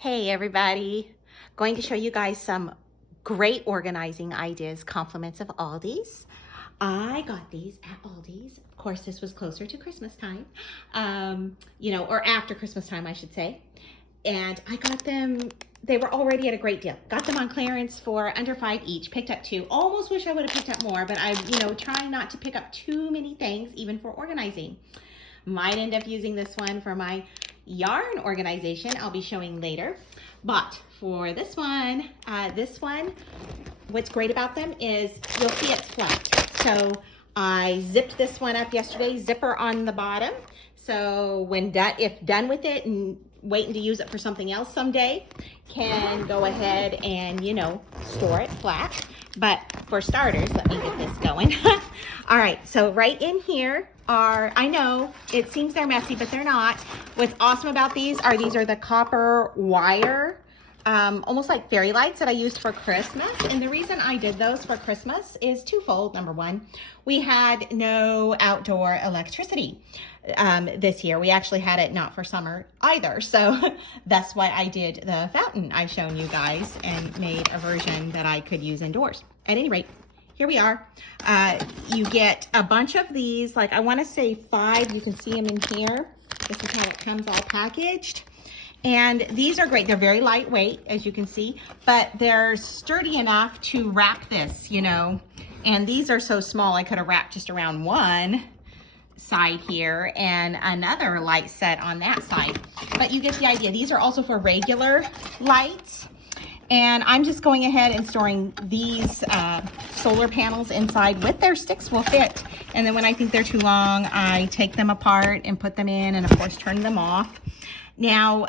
Hey everybody, going to show you guys some great organizing ideas, compliments of Aldi's. I got these at Aldi's. Of course, this was closer to Christmas time, or after Christmas time, I should say. And I got them, they were already at a great deal. Got them on clearance for under $5 each, picked up 2. Almost wish I would have picked up more, but I'm, trying not to pick up too many things, even for organizing. Might end up using this one for my yarn organization I'll be showing later. But for this one, what's great about them is you'll see it's flat. So I zipped this one up yesterday, zipper on the bottom. So if done with it and waiting to use it for something else someday, can go ahead and, store it flat. But for starters, let me get this going. All right, so right in here I know it seems they're messy, but they're not. What's awesome about these are the copper wire, almost like fairy lights that I used for Christmas. And the reason I did those for Christmas is twofold. Number one, we had no outdoor electricity this year. We actually had it not for summer either. So that's why I did the fountain I've shown you guys and made a version that I could use indoors. At any rate, here we are. You get a bunch of these, like I want to say 5. You can see them in here. This is how it comes all packaged. And these are great. They're very lightweight, as you can see, but they're sturdy enough to wrap this, And these are so small, I could have wrapped just around one side here and another light set on that side. But you get the idea. These are also for regular lights. And I'm just going ahead and storing these solar panels inside with their sticks will fit. And then when I think they're too long, I take them apart and put them in and of course turn them off. Now,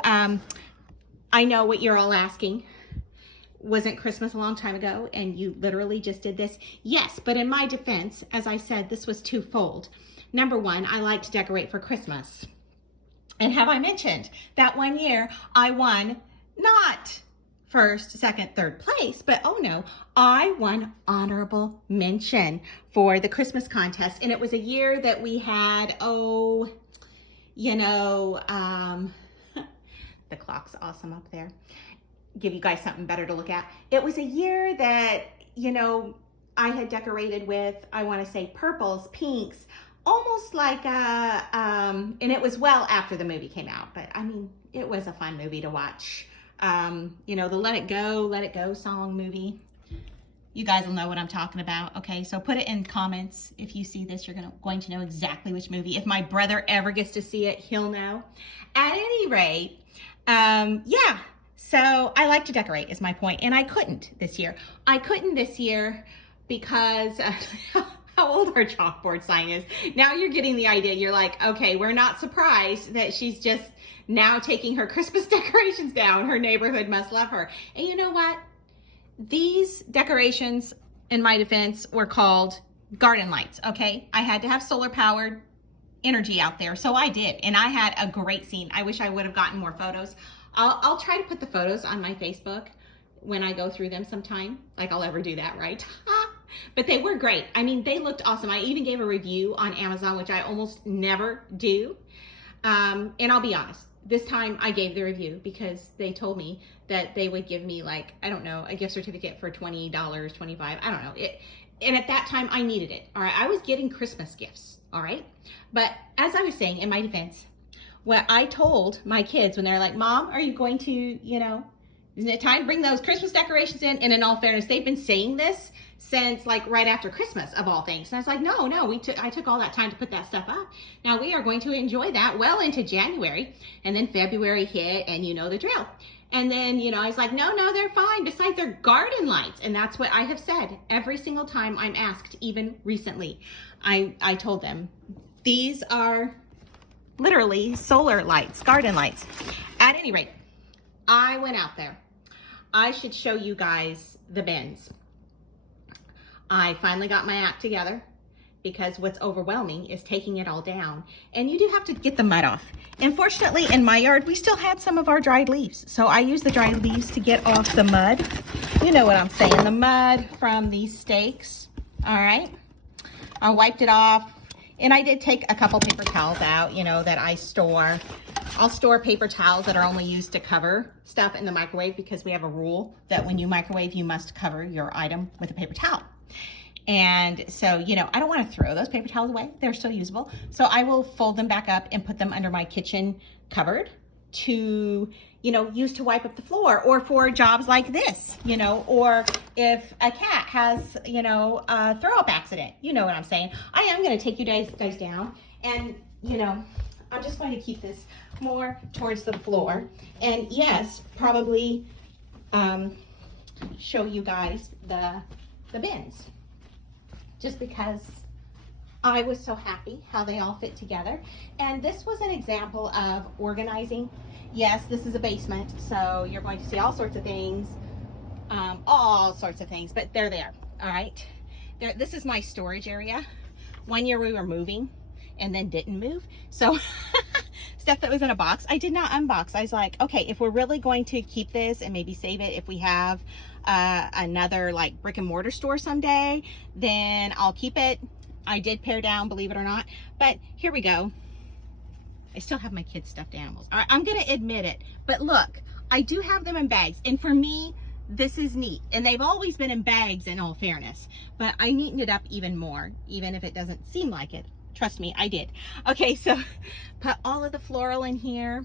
I know what you're all asking. Wasn't Christmas a long time ago and you literally just did this? Yes, but in my defense, as I said, this was twofold. Number one, I like to decorate for Christmas. And have I mentioned that one year I won not first, second, third place, but oh no, I won honorable mention for the Christmas contest. And it was a year that we had, the clock's awesome up there. Give you guys something better to look at. It was a year that, I had decorated with, I want to say purples, pinks, almost like and it was well after the movie came out, but I mean, it was a fun movie to watch. The Let It Go song movie. You guys will know what I'm talking about. Okay, so put it in comments. If you see this, you're going to know exactly which movie. If my brother ever gets to see it, he'll know. At any rate, yeah. So I like to decorate is my point, and I couldn't this year. Because how old our chalkboard sign is. Now you're getting the idea. You're like, okay, we're not surprised that she's just now taking her Christmas decorations down. Her neighborhood must love her. And you know what? These decorations, in my defense, were called garden lights, okay? I had to have solar powered energy out there, so I did. And I had a great scene. I wish I would have gotten more photos. I'll try to put the photos on my Facebook when I go through them sometime. Like I'll ever do that, right? But they were great. I mean, they looked awesome. I even gave a review on Amazon, which I almost never do. And I'll be honest, this time I gave the review because they told me that they would give me like, I don't know, a gift certificate for $20, $25, I don't know. And at that time I needed it. All right. I was getting Christmas gifts. All right. But as I was saying in my defense, what I told my kids when they're like, Mom, are you going to, isn't it time to bring those Christmas decorations in? And in all fairness, they've been saying this since like right after Christmas of all things. And I was like, no, I took all that time to put that stuff up. Now we are going to enjoy that well into January. And then February hit and you know the drill. And then, I was like, no, they're fine. Besides, they're garden lights. And that's what I have said every single time I'm asked, even recently. I told them, these are literally solar lights, garden lights. At any rate, I went out there. I should show you guys the bins. I finally got my act together because what's overwhelming is taking it all down. And you do have to get the mud off. And fortunately, in my yard, we still had some of our dried leaves. So I used the dried leaves to get off the mud. You know what I'm saying, the mud from these stakes. All right. I wiped it off. And I did take a couple paper towels out, you know, that I store. I'll store paper towels that are only used to cover stuff in the microwave because we have a rule that when you microwave, you must cover your item with a paper towel. And so, you know, I don't want to throw those paper towels away. They're still usable. So I will fold them back up and put them under my kitchen cupboard to, you know, use to wipe up the floor, or for jobs like this, you know, or if a cat has, you know, a throw up accident, you know what I'm saying. I am going to take you guys down, and, you know, I'm just going to keep this more towards the floor, and yes, probably show you guys the bins, just because I was so happy how they all fit together. And this was an example of organizing. Yes, this is a basement, so you're going to see all sorts of things, but they're there, all right? This is my storage area. One year we were moving and then didn't move. So stuff that was in a box, I did not unbox. I was like, okay, if we're really going to keep this and maybe save it if we have another like brick and mortar store someday, then I'll keep it. I did pare down, believe it or not, but here we go. I still have my kids' stuffed animals. All right, I'm gonna admit it, but look, I do have them in bags, and for me, this is neat. And they've always been in bags, in all fairness, but I neatened it up even more, even if it doesn't seem like it. Trust me, I did. Okay, so put all of the floral in here.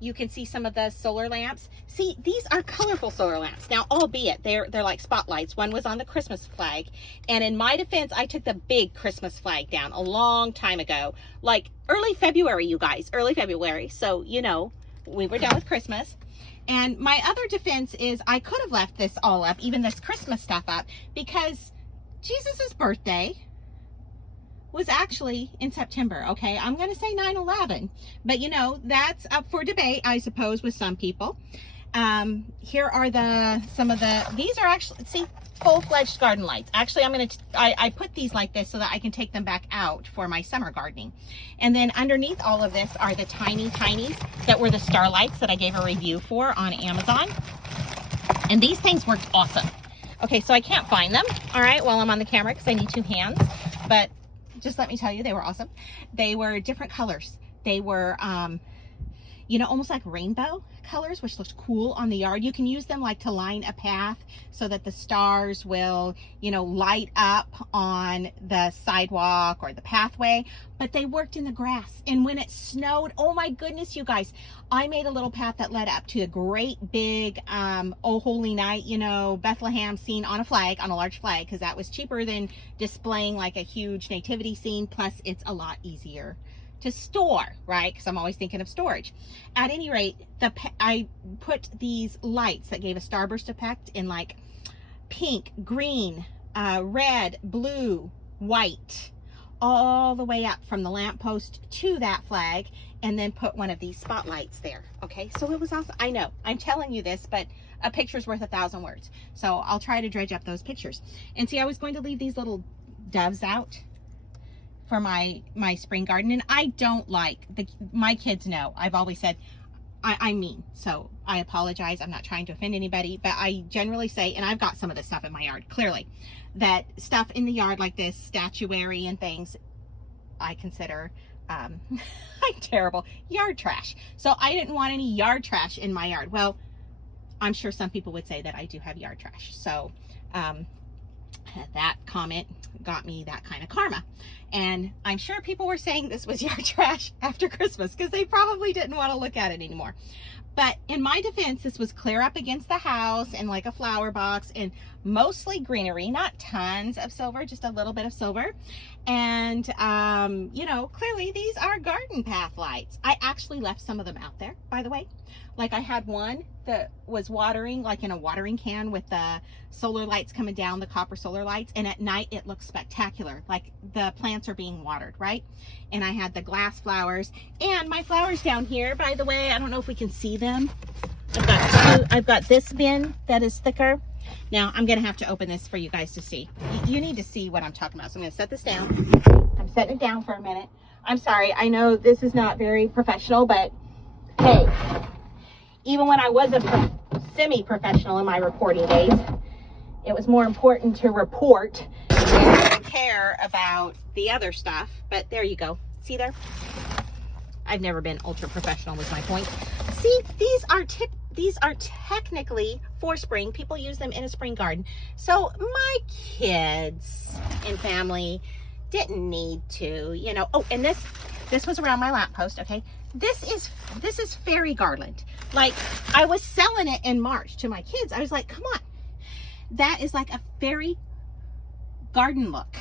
You can see some of the solar lamps. See, these are colorful solar lamps. Now, albeit they're like spotlights. One was on the Christmas flag. And in my defense, I took the big Christmas flag down a long time ago. Like early February, you guys, early February. So, you know, we were done with Christmas. And my other defense is I could have left this all up, even this Christmas stuff up, because Jesus's birthday was actually in September. Okay, I'm gonna say 9/11, but you know, that's up for debate, I suppose, with some people. Here are these are actually, see, full-fledged garden lights. Actually, I put these like this so that I can take them back out for my summer gardening. And then underneath all of this are the tinies that were the starlights that I gave a review for on Amazon. And these things worked awesome. Okay, so I can't find them, all right, while I'm on the camera because I need two hands, but just let me tell you, they were awesome. They were different colors. They were, you know, almost like rainbow colors, which looked cool on the yard. You can use them like to line a path so that the stars will, you know, light up on the sidewalk or the pathway, but they worked in the grass. And when it snowed, oh my goodness, you guys, I made a little path that led up to a great big, oh holy night, you know, Bethlehem scene on a flag, on a large flag, because that was cheaper than displaying like a huge nativity scene. Plus it's a lot easier to store, right? Because I'm always thinking of storage. At any rate, I put these lights that gave a starburst effect in like pink, green, red, blue, white, all the way up from the lamppost to that flag, and then put one of these spotlights there. Okay, so it was awesome. I know, I'm telling you this, but a picture's worth 1,000 words. So I'll try to dredge up those pictures. And see, I was going to leave these little doves out for my spring garden, and I don't like my kids know I've always said I'm mean, so I apologize. I'm not trying to offend anybody, but I generally say, and I've got some of this stuff in my yard, clearly, that stuff in the yard like this, statuary and things, I consider I'm terrible, yard trash. So I didn't want any yard trash in my yard. Well, I'm sure some people would say that I do have yard trash. So that comment got me that kind of karma. And I'm sure people were saying this was yard trash after Christmas because they probably didn't want to look at it anymore. But in my defense, this was clear up against the house and like a flower box and mostly greenery, not tons of silver, just a little bit of silver. And, you know, clearly these are garden path lights. I actually left some of them out there, by the way. Like I had one that was watering like in a watering can with the solar lights coming down, the copper solar lights. And at night it looks spectacular. Like the plants are being watered, right? And I had the glass flowers and my flowers down here, by the way, I don't know if we can see them. I've got this bin that is thicker. Now I'm going to have to open this for you guys to see. You need to see what I'm talking about. So I'm going to set this down. I'm setting it down for a minute. I'm sorry. I know this is not very professional, but hey, even when I was a semi-professional in my reporting days, it was more important to report and care about the other stuff. But there you go. See there? I've never been ultra professional was my point. See, these are technically for spring. People use them in a spring garden. So my kids and family didn't need to, you know. Oh, and this was around my lamppost, okay? This is fairy garland. Like, I was selling it in March to my kids. I was like, come on. That is like a fairy garden look.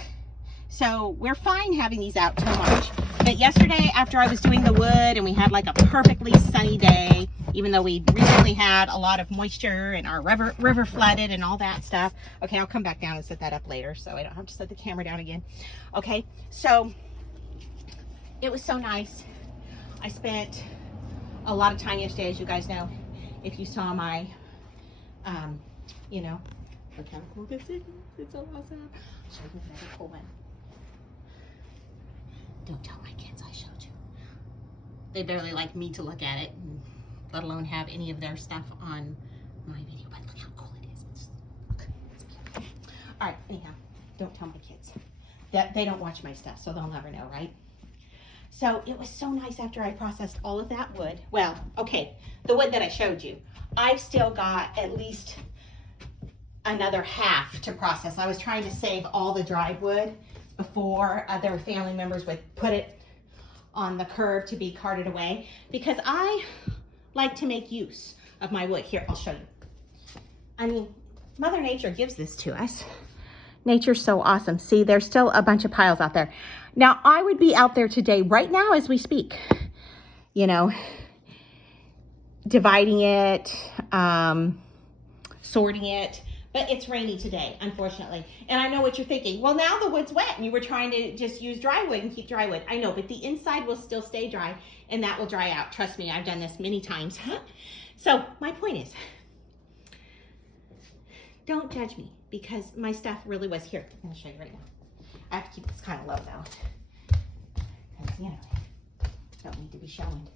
So we're fine having these out till March. But yesterday, after I was doing the wood and we had like a perfectly sunny day, even though we recently had a lot of moisture and our river flooded and all that stuff. Okay, I'll come back down and set that up later so I don't have to set the camera down again. Okay, so it was so nice. I spent a lot of time yesterday, as you guys know. If you saw my, you know, look how cool this is. It's so awesome. I'll show you another cool one. Don't tell my kids I showed you. They barely like me to look at it, let alone have any of their stuff on my video. But look how cool it is. It's beautiful. All right, anyhow, don't tell my kids. They don't watch my stuff, so they'll never know, right? So it was so nice after I processed all of that wood. Well, okay, the wood that I showed you. I've still got at least another half to process. I was trying to save all the dried wood before other family members would put it on the curb to be carted away, because I like to make use of my wood. Here, I'll show you. I mean, Mother Nature gives this to us. Nature's so awesome. See, there's still a bunch of piles out there. Now, I would be out there today, right now as we speak, you know, dividing it, sorting it. But it's rainy today, unfortunately. And I know what you're thinking. Well, now the wood's wet and you were trying to just use dry wood and keep dry wood. I know, but the inside will still stay dry and that will dry out. Trust me, I've done this many times. So my point is, don't judge me because my stuff really was here. I'm gonna show you right now. I have to keep this kind of low though. Because, you know, don't need to be showing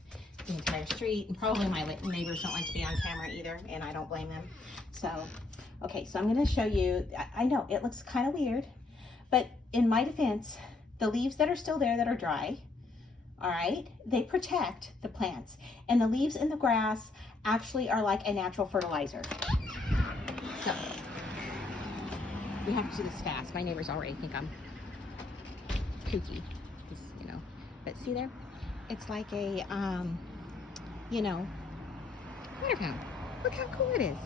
the entire street. And probably my neighbors don't like to be on camera either, and I don't blame them. So, okay, so I'm going to show you. I know it looks kind of weird, but in my defense, the leaves that are still there that are dry, all right, they protect the plants. And the leaves in the grass actually are like a natural fertilizer. So, we have to do this fast. My neighbors already think I'm kooky, you know. But see there? It's like a, you know, water fountain. Look how cool it is.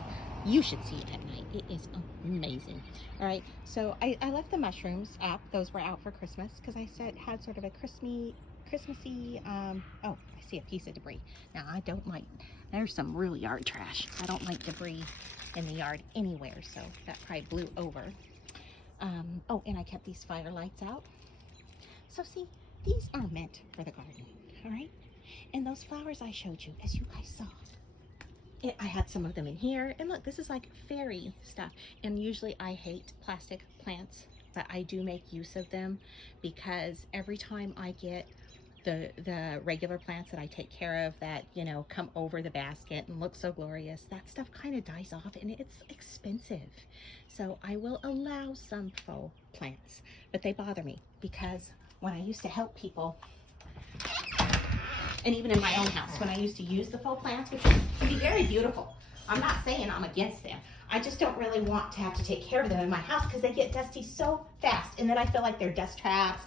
You should see it at night. It is amazing. All right, so I left the mushrooms up. Those were out for Christmas because I had sort of a Christmassy, oh, I see a piece of debris. Now, I don't like, there's some real yard trash. I don't like debris in the yard anywhere, so that probably blew over. Oh, and I kept these fire lights out. So see, these are meant for the garden, all right? And those flowers I showed you, as you guys saw, I had some of them in here, and look, this is like fairy stuff. And usually I hate plastic plants, but I do make use of them because every time I get the regular plants that I take care of that, you know, come over the basket and look so glorious, that stuff kind of dies off and it's expensive. So I will allow some faux plants, but they bother me because when I used to help people, and even in my own house, when I used to use the faux plants, which can be very beautiful. I'm not saying I'm against them. I just don't really want to have to take care of them in my house because they get dusty so fast. And then I feel like they're dust traps.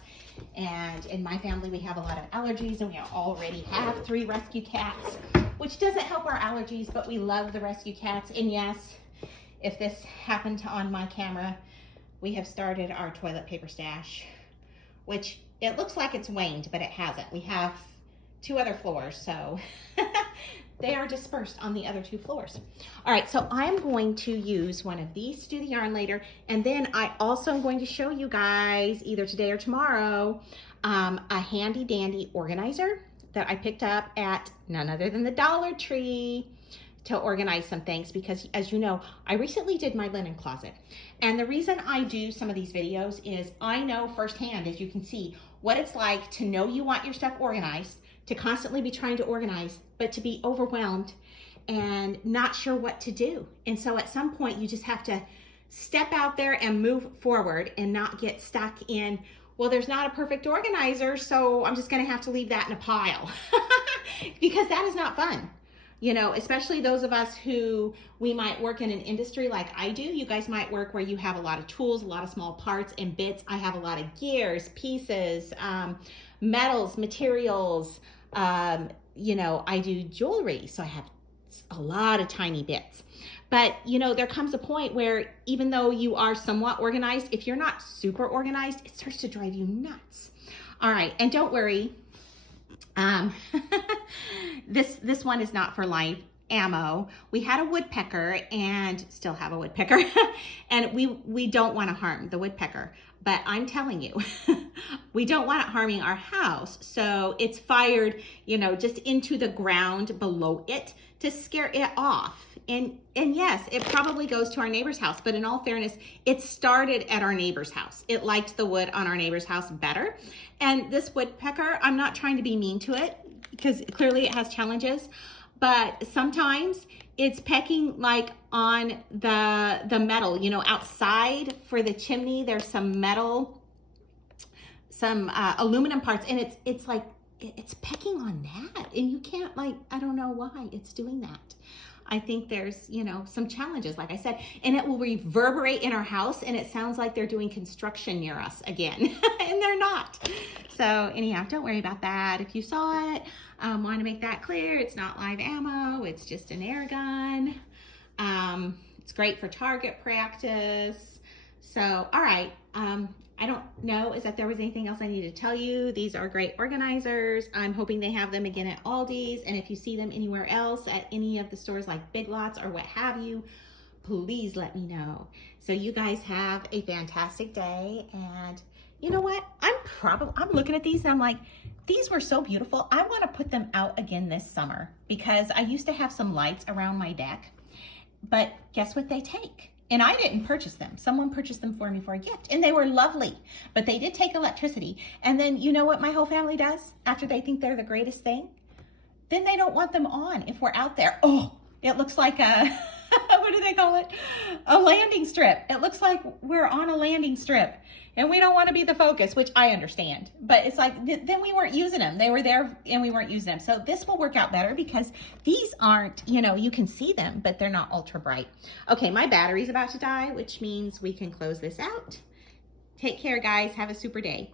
And in my family, we have a lot of allergies and we already have 3 rescue cats, which doesn't help our allergies, but we love the rescue cats. And yes, if this happened on my camera, we have started our toilet paper stash, which it looks like it's waned, but it hasn't. We have 2 other floors, so they are dispersed on the other 2 floors. All right, so I'm going to use one of these to do the yarn later, and then I also am going to show you guys either today or tomorrow a handy dandy organizer that I picked up at none other than the Dollar Tree to organize some things because, as you know, I recently did my linen closet. And the reason I do some of these videos is I know firsthand, as you can see, what it's like to know you want your stuff organized, to constantly be trying to organize, but to be overwhelmed and not sure what to do. And so at some point you just have to step out there and move forward and not get stuck in, well, there's not a perfect organizer, so I'm just going to have to leave that in a pile. Because that is not fun. You know, especially those of us who we might work in an industry like I do. You guys might work where you have a lot of tools, a lot of small parts and bits. I have a lot of gears, pieces, metals, materials. You know, I do jewelry, so I have a lot of tiny bits. But, you know, there comes a point where even though you are somewhat organized, if you're not super organized, it starts to drive you nuts. All right, and don't worry. This one is not for live ammo. We had a woodpecker and still have a woodpecker and we don't want to harm the woodpecker, but I'm telling you, we don't want it harming our house. So it's fired, you know, just into the ground below it to scare it off. And yes, it probably goes to our neighbor's house, but in all fairness, it started at our neighbor's house. It liked the wood on our neighbor's house better. And this woodpecker, I'm not trying to be mean to it because clearly it has challenges, but sometimes it's pecking like on the metal, you know, outside for the chimney, there's some metal, some aluminum parts, and it's like, it's pecking on that. And you can't, like, I don't know why it's doing that. I think there's, you know, some challenges, like I said, and it will reverberate in our house and it sounds like they're doing construction near us again, and they're not. So anyhow, don't worry about that. If you saw it, want to make that clear, it's not live ammo, it's just an air gun. It's great for target practice. So, all right. I don't know is that there was anything else I need to tell you. These are great organizers. I'm hoping they have them again at Aldi's. And if you see them anywhere else at any of the stores like Big Lots or what have you, please let me know. So you guys have a fantastic day. And you know what? I'm looking at these and I'm like, these were so beautiful. I want to put them out again this summer because I used to have some lights around my deck, but guess what they take? And I didn't purchase them. Someone purchased them for me for a gift and they were lovely, but they did take electricity. And then you know what my whole family does after they think they're the greatest thing? Then they don't want them on if we're out there. Oh, it looks like a, what do they call it? A landing strip. It looks like we're on a landing strip and we don't want to be the focus, which I understand. But it's like, then we weren't using them. They were there and we weren't using them. So this will work out better because these aren't, you know, you can see them, but they're not ultra bright. Okay, my battery's about to die, which means we can close this out. Take care, guys. Have a super day.